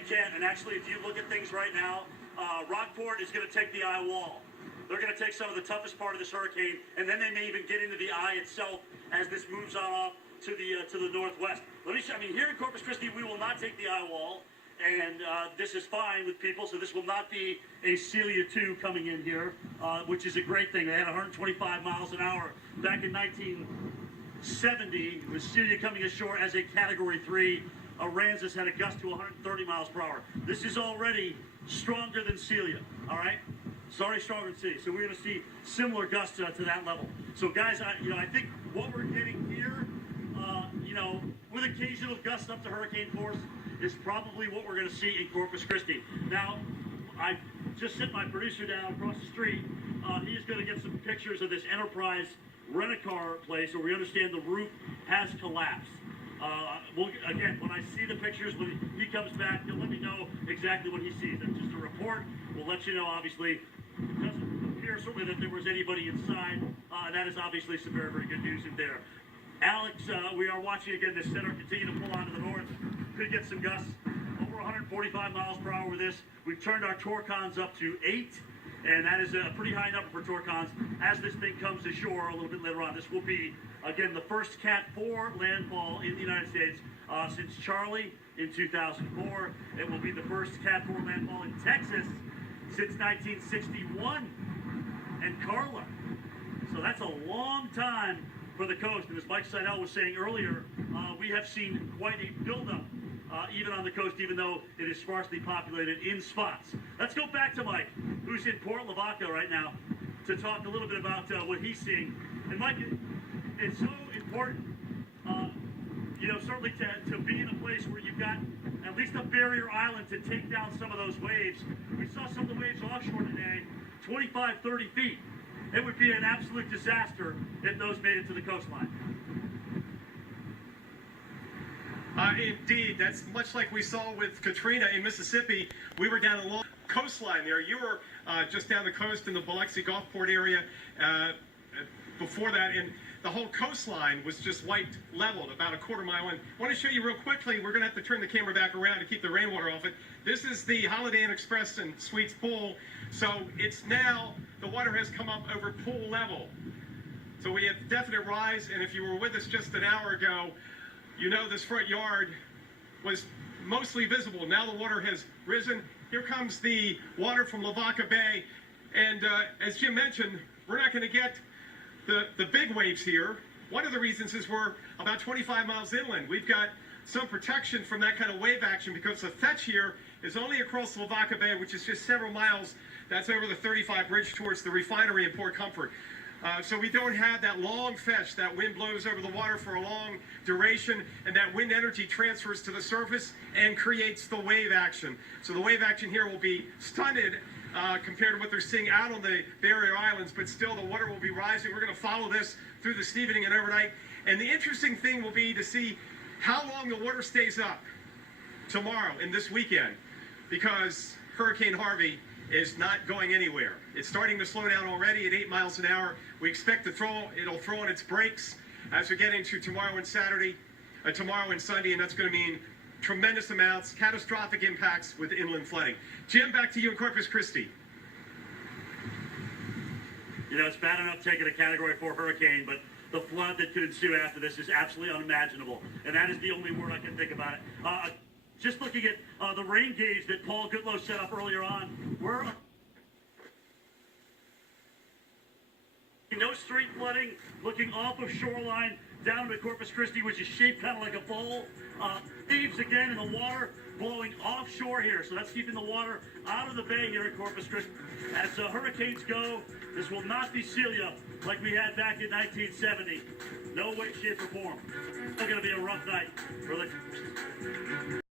they can. And actually, if you look at things right now, Rockport is going to take the eye wall. They're going to take some of the toughest part of this hurricane, and then they may even get into the eye itself as this moves on off to the northwest. Let me show. I mean, here in Corpus Christi, we will not take the eye wall, and this is fine with people. So this will not be a Celia 2 coming in here, which is a great thing. They had 125 miles an hour back in 1970. With Celia coming ashore as a Category 3. Aransas had a gust to 130 miles per hour. This is already stronger than Celia. All right. Sorry, stronger than Celia. So we're going to see similar gusts to that level. So guys, I think what we're getting here, with occasional gusts up to hurricane force, is probably what we're going to see in Corpus Christi. Now, I just sent my producer down across the street. He's going to get some pictures of this Enterprise rent-a-car place where we understand the roof has collapsed. Again, when I see the pictures, when he comes back, he'll let me know exactly what he sees. That's just a report. We'll let you know, obviously. It doesn't appear certainly that there was anybody inside. That is obviously some very, very good news in there. Alex, we are watching again this center continue to pull on to the north. Could get some gusts over 145 miles per hour with this. We've turned our Torcons up to 8. And that is a pretty high number for Torcons. As this thing comes ashore a little bit later on, this will be, again, the first Cat 4 landfall in the United States since Charlie in 2004. It will be the first Cat 4 landfall in Texas since 1961 and Carla. So that's a long time for the coast. And as Mike Seidel was saying earlier, we have seen quite a buildup even on the coast, even though it is sparsely populated in spots. Let's go back to Mike, who's in Port Lavaca right now, to talk a little bit about what he's seeing. And Mike, it's so important, certainly to be in a place where you've got at least a barrier island to take down some of those waves. We saw some of the waves offshore today, 25, 30 feet. It would be an absolute disaster if those made it to the coastline. Indeed, that's much like we saw with Katrina in Mississippi. We were down along the coastline there. You were just down the coast in the Biloxi Gulfport area before that, and the whole coastline was just wiped, leveled about a quarter mile in. I want to show you real quickly. We're going to have to turn the camera back around to keep the rainwater off it. This is the Holiday Inn Express and Suites pool. So it's now, the water has come up over pool level. So we have definite rise, and if you were with us just an hour ago, you know this front yard was mostly visible. Now the water has risen. Here comes the water from Lavaca Bay. And as Jim mentioned, we're not going to get the big waves here. One of the reasons is we're about 25 miles inland. We've got some protection from that kind of wave action because the fetch here is only across Lavaca Bay, which is just several miles. That's over the 35 bridge towards the refinery in Port Comfort. So we don't have that long fetch. That wind blows over the water for a long duration, and that wind energy transfers to the surface and creates the wave action. So the wave action here will be stunted compared to what they're seeing out on the barrier islands, but still the water will be rising. We're going to follow this through this evening and overnight. And the interesting thing will be to see how long the water stays up tomorrow and this weekend, because Hurricane Harvey is not going anywhere. It's starting to slow down already at 8 miles an hour. We expect it'll throw on its brakes as we get into tomorrow and Sunday, and that's going to mean tremendous amounts, catastrophic impacts with inland flooding. Jim, back to you in Corpus Christi. It's bad enough taking a Category 4 hurricane, but the flood that could ensue after this is absolutely unimaginable. And that is the only word I can think about it. Just looking at the rain gauge that Paul Goodlow set up earlier on, we're no street flooding, looking off of shoreline down to Corpus Christi, which is shaped kind of like a bowl. Waves again in the water blowing offshore here, so that's keeping the water out of the bay here in Corpus Christi. As hurricanes go, this will not be Celia like we had back in 1970. No way, shape, or form. It's going to be a rough night for the